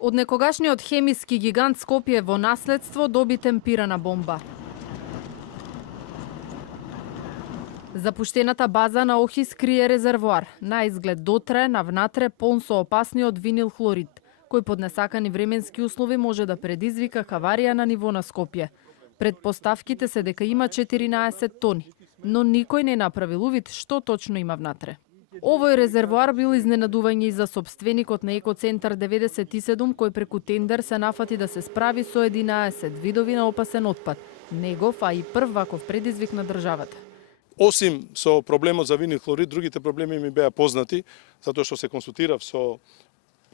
Од некогашниот хемиски гигант Скопје во наследство доби темпирана бомба. Запуштената база на Охис крие резервоар, на изглед дотре, на внатре полн со опасниот винил хлорид, кој под несакани временски услови може да предизвика хаварија на ниво на Скопје. Предпоставките се дека има 14 тони, но никој не направил увид што точно има внатре. Овој резервоар бил изненадување и за собственикот на Екоцентар 97, кој преку тендер се нафати да се справи со 11 видови на опасен отпад. Негов, а и прв ваков предизвик на државата. Осим со проблемот за винил хлорид, другите проблеми ми беа познати, затоа што се консултирав со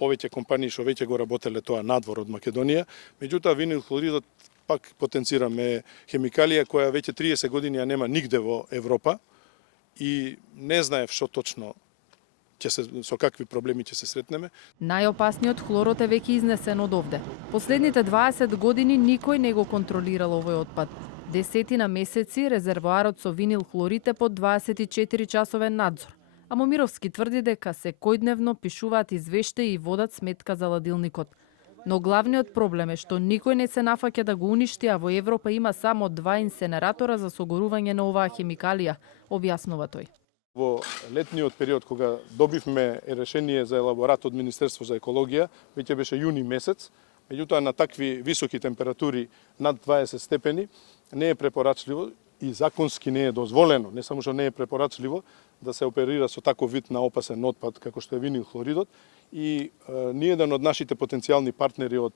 повеќе компании што веќе го работеле тоа надвор од Македонија. Меѓутоа, винил хлоридот пак потенцираме хемикалија која веќе 30 години ја нема нигде во Европа и не знаев што точно со какви проблеми ќе се сретнеме. Најопасниот хлорот е веќе изнесен од овде. Последните 20 години никој не го контролирал овој отпад. Десетина месеци резервоарот со винил хлорид е под 24 часовен надзор. А Момировски тврди дека секојдневно пишуваат извештаи и водат сметка за ладилникот. Но главниот проблем е што никој не се нафаќа да го уништи, а во Европа има само 2 инсенератора за согорување на оваа хемикалија, објаснува тој. Во летниот период, кога добивме решение за елаборат од Министерство за екологија, веќе беше јуни месец, меѓутоа на такви високи температури над 20 степени не е препорачливо и законски не е дозволено, не само што не е препорачливо, да се оперира со таков вид на опасен отпад како што е винил хлоридот. И ние еден од нашите потенцијални партнери од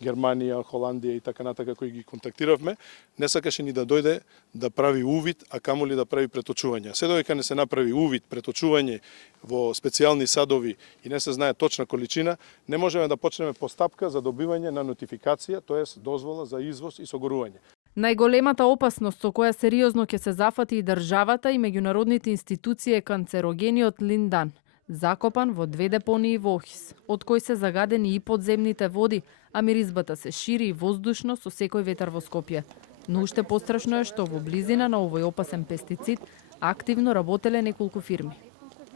Германија, Холандија и така натака кои ги контактиравме, не сакаше ни да дојде да прави увид, а камоли да прави преточување. Се додека не се направи увид, преточување во специјални садови и не се знае точна количина, не можеме да почнеме постапка за добивање на нотификација, тоест дозвола за извоз и согорување. Најголемата опасност со која сериозно ќе се зафати и државата и меѓународните институции е канцерогениот линдан, закопан во 2 депонии во Охис, од кој се загадени и подземните води, а миризбата се шири и воздушно со секој ветар во Скопје. Но уште пострашно е што во близина на овој опасен пестицид активно работеле неколку фирми.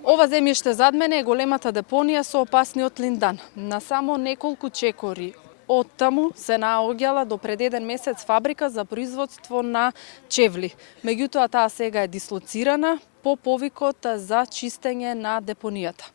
Ова земјиште зад мене е големата депонија со опасниот линдан. На само неколку чекори од таму се наоѓала до пред 1 месец фабрика за производство на чевли. Меѓутоа таа сега е дислоцирана по повикот за чистење на депонијата.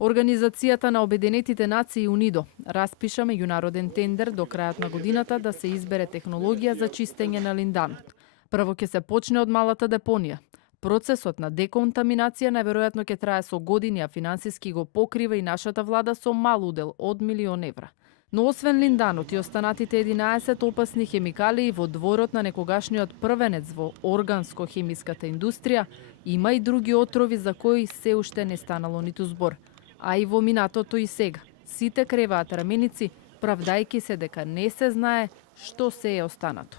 Организацијата на Обединетите нации УНИДО распиша меѓународен тендер до крајот на годината да се избере технологија за чистење на линданот. Прво ќе се почне од малата депонија. Процесот на деконтаминација најверојатно ќе трае со години, а финансиски го покрива и нашата влада со мал удел од $1.000.000 евра. Но освен линданот и останатите 11 опасни хемикалии во дворот на некогашниот првенец во органско-хемиската индустрија, има и други отрови за кои се уште не станало ниту збор. А и во минатото и сега. Сите креваат раменици, правдајки се дека не се знае што се е останато.